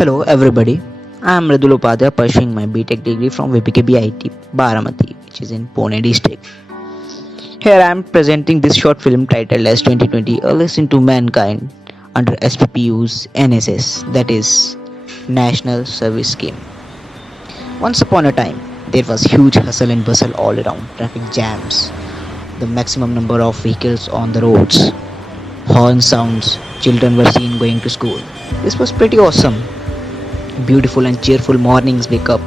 Hello everybody, I am Mridul Upadhyay pursuing my BTech degree from VPKBIT Baramati, which is in Pune district. Here I am presenting this short film titled as 2020 A Lesson to Mankind under SPPU's NSS, that is National Service Scheme. Once upon a time, there was huge hustle and bustle all around, traffic jams, the maximum number of vehicles on the roads, horn sounds, children were seen going to school. This was pretty awesome. Beautiful and cheerful mornings, wake up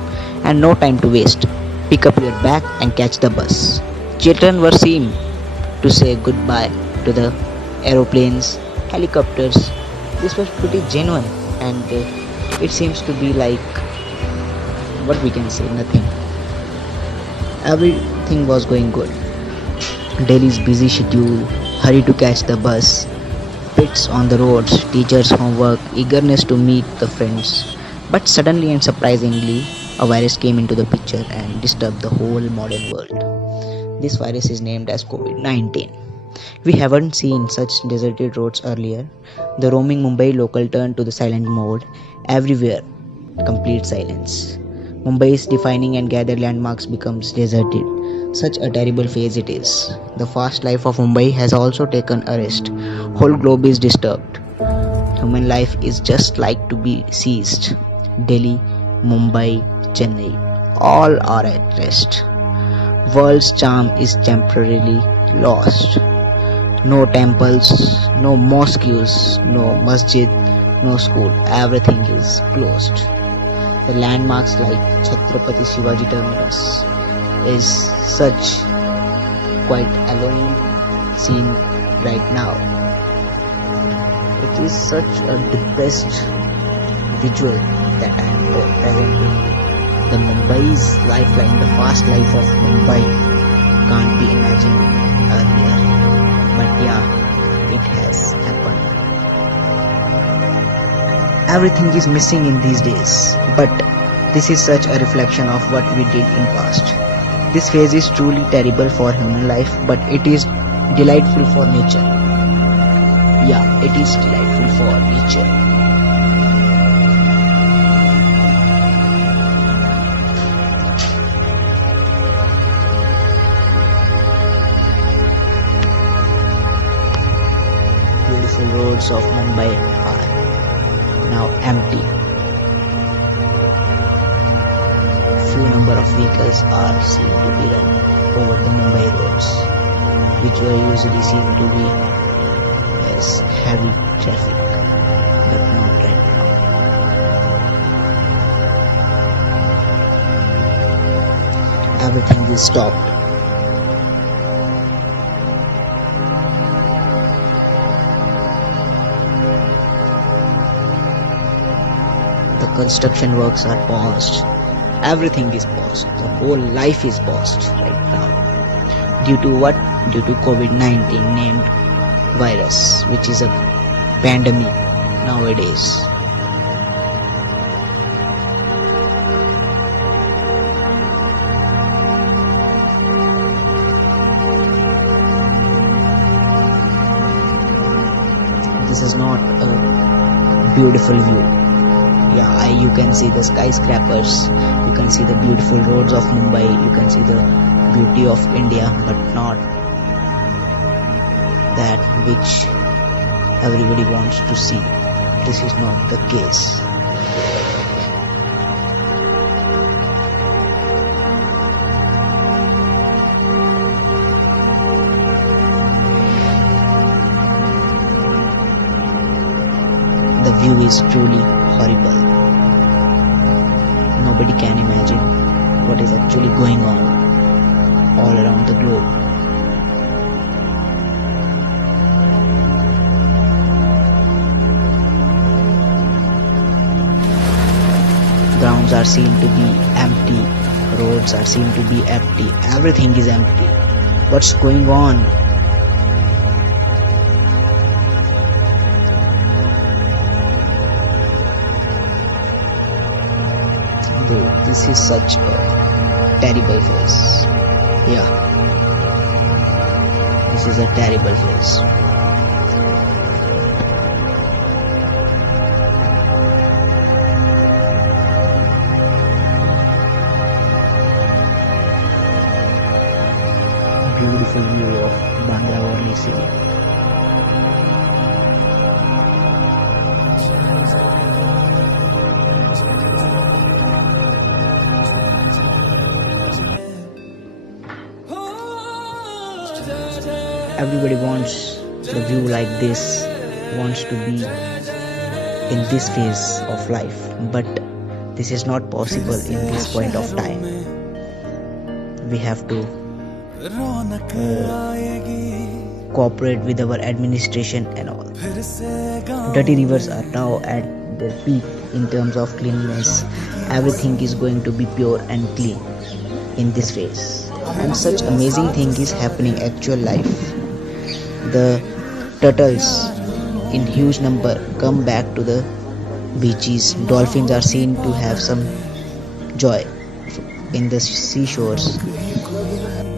and no time to waste. Pick up your bag and catch the bus. Children were seen to say goodbye to the aeroplanes, helicopters. This was pretty genuine and it seems to be like what we can say, nothing. Everything was going good. Daily's busy schedule, hurry to catch the bus, pits on the roads, teachers' homework, eagerness to meet the friends. But suddenly and surprisingly, a virus came into the picture and disturbed the whole modern world. This virus is named as COVID-19. We haven't seen such deserted roads earlier. The roaming Mumbai local turned to the silent mode. Everywhere, complete silence. Mumbai's defining and gathered landmarks becomes deserted. Such a terrible phase it is. The fast life of Mumbai has also taken a rest. Whole globe is disturbed. Human life is just like to be seized. Delhi, Mumbai, Chennai, all are at rest. World's charm is temporarily lost. No temples, no mosques, no masjid, no school. Everything is closed. The landmarks like Chhatrapati Shivaji Terminus is such quite alone scene right now. It is such a depressed visual that I am presenting. The Mumbai's lifeline, the fast life of Mumbai can't be imagined earlier. But yeah, it has happened. Everything is missing in these days. But this is such a reflection of what we did in past. This phase is truly terrible for human life, but it is delightful for nature. Yeah, it is delightful for nature. Beautiful roads of Mumbai are now empty. Few number of vehicles are seen to be running over the Mumbai roads, which were usually seen to be as heavy traffic, but not right now. Everything is stopped. The construction works are paused. Everything is paused. The whole life is paused right now. Due to what? Due to COVID-19 named virus, which is a pandemic nowadays. This is not a beautiful view. Yeah, you can see the skyscrapers, you can see the beautiful roads of Mumbai, you can see the beauty of India, but not that which everybody wants to see. This is not the case. The view is truly horrible. Nobody can imagine what is actually going on all around the globe. Grounds are seen to be empty, roads are seen to be empty, everything is empty. What's going on? This is such a terrible phase. Yeah, this is a terrible phase. beautiful view of Bandra Worli Sea. Everybody wants the view like this, wants to be in this phase of life, but this is not possible in this point of time. We have to cooperate with our administration and all. Dirty rivers are now at their peak in terms of cleanliness. Everything is going to be pure and clean in this phase, and such amazing thing is happening actual life. The turtles in huge number come back to the beaches. Dolphins are seen to have some joy in the seashores.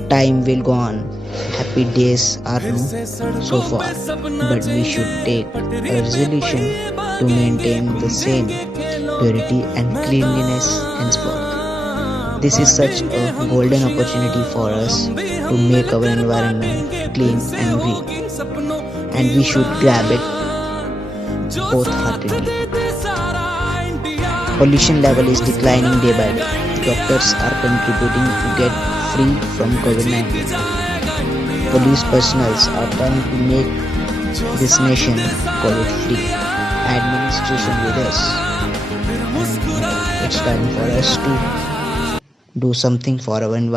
Time will go on. Happy days are no so far, but we should take a resolution to maintain the same purity and cleanliness henceforth. This is such a golden opportunity for us to make our environment clean and green, and we should grab it wholeheartedly. Pollution level is declining day by day. Doctors are contributing to get free from COVID-19. Police personnel are trying to make this nation COVID free. Administration with us. And it's time for us to do something for our environment.